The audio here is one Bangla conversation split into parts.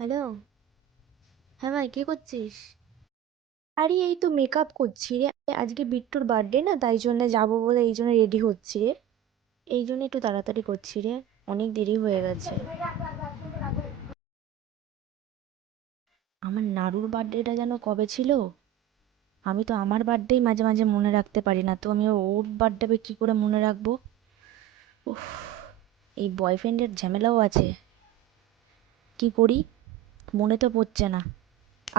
হ্যালো। হ্যাঁ ভাই, কি করছিস? আরে এই তো মেকআপ করছি রে। আজকে বিট্টুর বার্থডে না, তাই জন্য যাবো বলে এই জন্য রেডি হচ্ছি রে। এই জন্য একটু তাড়াতাড়ি করছি রে, অনেক দেরি হয়ে গেছে। আমার নাড়ুর বার্থডেটা যেন কবে ছিল? আমি তো আমার বার্থডেই মাঝে মাঝে মনে রাখতে পারি না, তো আমি ওর বার্থডে কি করে মনে রাখবো? উফ, এই বয়ফ্রেন্ডের ঝামেলাও আছে। কি করি, মনে তো পড়ছে না।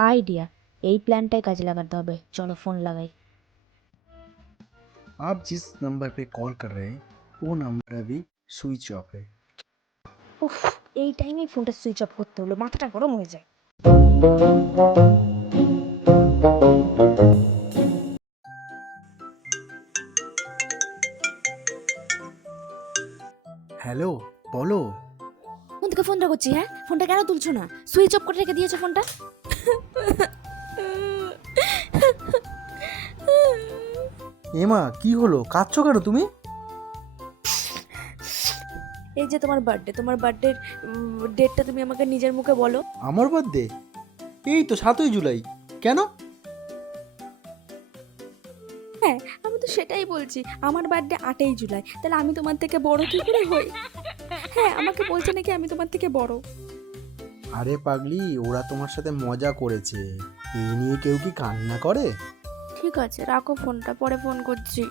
আইডিয়া, এই প্ল্যানটাই কাজে লাগাতে হবে, চলো ফোন লাগাই। आप जिस नंबर पे कॉल कर रहे हैं वो नंबर अभी स्विच ऑफ है। উফ, এই টাইমে ফোনটা সুইচ অফ করতে হলো, মাথাটা গরম হয়ে যায়। হ্যালো, বলো। কোন থেকে ফোনটা করছি? হ্যাঁ, ফোনটা কেন তুলছো না? সুইচ অফ করে রেখে দিয়েছো ফোনটা। এমা, কি হলো? কাঁদছো কেন তুমি? এই যে তোমার বার্থডের ডেটটা তুমি আমাকে নিজের মুখে বলো। আমার বার্থডে? এই তো 7ই জুলাই। কেন? হ্যাঁ, আমি তো সেটাই বলছি, আমার বার্থডে 8ই জুলাই, তাহলে আমি তোমার থেকে বড় কি করে হই? হ্যাঁ, আমাকে বলছে নাকি আমি তোমার থেকে বড়। আরে পাগলি, ওরা তোমার সাথে মজা করেছে। এই নিয়ে কেউ কি কান্না করে? ঠিক আছে, রাখো ফোনটা, পরে ফোন করছি।